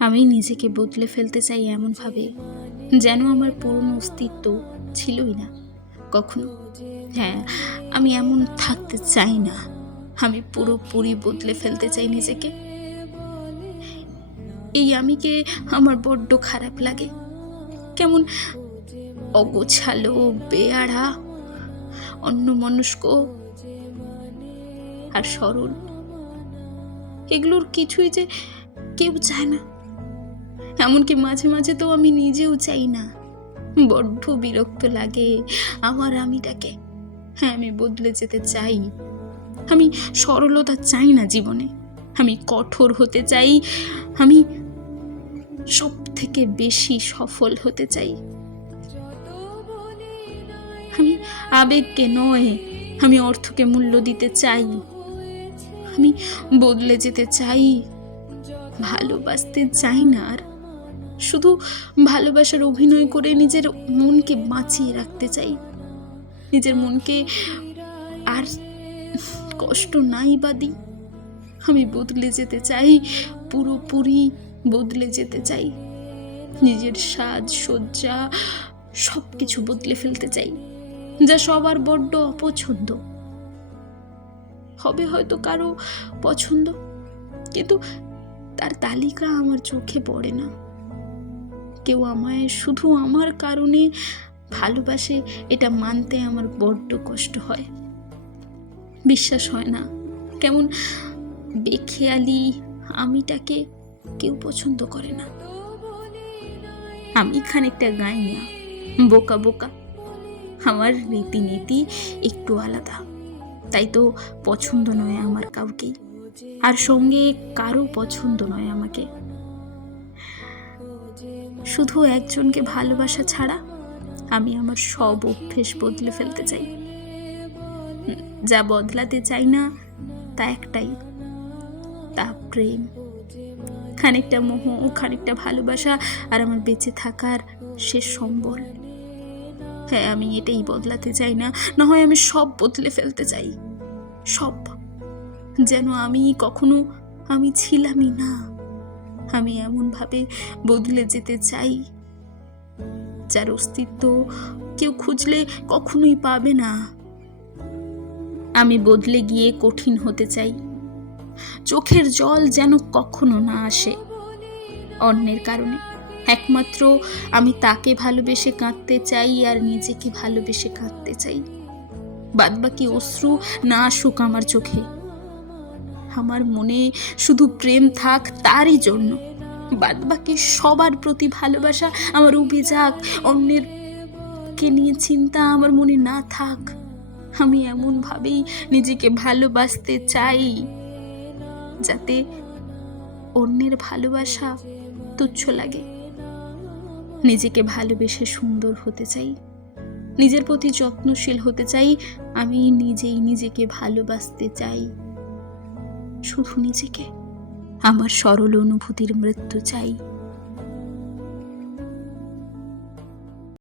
আমি নিজেকে বদলে ফেলতে চাই এমনভাবে যেন আমার পুরনো অস্তিত্ব ছিলই না কখনো। হ্যাঁ, আমি এমন থাকতে চাই না। আমি পুরোপুরি বদলে ফেলতে চাই নিজেকে। এই আমিকে আমার বড্ড খারাপ লাগে। কেমন অগোছালো, বেয়াড়া, অন্যমনস্ক আর সরল, এগুলোর কিছুই যে কেউ চায় না। এমনকি মাঝে মাঝে তো আমি নিজেও চাই না। বড্ড বিরক্ত লাগে আমার আমিটাকে। হ্যাঁ, আমি বদলে যেতে চাই। আমি সরলতা চাই না জীবনে। আমি কঠোর হতে চাই। আমি সব থেকে বেশি সফল হতে চাই। আমি আবেগকে নয়, আমি অর্থকে মূল্য দিতে চাই। আমি বদলে যেতে চাই। ভালোবাসতে চাই না আর। শুধু ভালোবাসার অভিনয় করে নিজের মনকে বাঁচিয়ে রাখতে চাই। নিজের মনকে আর কষ্ট নাই বা দিই। আমি বদলে যেতে চাই, পুরোপুরি বদলে যেতে চাই। নিজের সাজসজ্জা সব কিছু বদলে ফেলতে চাই, যা সবার বড্ড অপছন্দ হবে। হয়তো কারো পছন্দ, কিন্তু তার তালিকা আমার চোখে পড়ে না। কেউ আমায় শুধু আমার কারণে ভালোবাসে, এটা মানতে আমার বড্ড কষ্ট হয়। বিশ্বাস হয় না। কেমন বেখেয়ালি আমিটাকে কেউ পছন্দ করে না। আমি খানিকটা গাইয়া, বোকা বোকা। আমার রীতিনীতি একটু আলাদা, তাই তো পছন্দ নয় আমার কাউকেই। আর সঙ্গে কারো পছন্দ নয় আমাকে। শুধু একজনকে ভালোবাসা ছাড়া আমি আমার সব অভ্যেস বদলে ফেলতে চাই। যা বদলাতে চাই না তা একটাই, তা প্রেম। খানিকটা মোহ, খানিকটা ভালোবাসা, আর আমার বেঁচে থাকার শেষ সম্বল। হ্যাঁ, আমি এটাই বদলাতে চাই না। না হয় আমি সব বদলে ফেলতে চাই, সব। যেন আমি কখনো আমি ছিলামই না। আমি এমনভাবে বদলে যেতে চাই যার অস্তিত্ব কেউ খুঁজলে কখনোই পাবে না। আমি বদলে গিয়ে কঠিন হতে চাই। চোখের জল যেন কখনো না আসে অন্যের কারণে। একমাত্র আমি তাকে ভালোবেসে কাঁদতে চাই আর নিজেকে ভালোবেসে কাঁদতে চাই। বাদবাকি অশ্রু না আসুক আমার চোখে। আমার মনে শুধু প্রেম থাক তারই জন্য। বাদবাকি সবার প্রতি ভালোবাসা আমার উবে যাক, অন্যের কে নিয়ে চিন্তা আমার মনে না থাক। আমি এমনভাবেই নিজেকে ভালোবাসতে চাই যাতে অন্যের ভালোবাসা তুচ্ছ লাগে। নিজেকে ভালোবেসে সুন্দর হতে চাই, নিজের প্রতি যত্নশীল হতে চাই। আমি নিজেই নিজেকে ভালোবাসতে চাই, শুধু নিজেকে। আমার সরল অনুভূতির মৃত্যু চাই।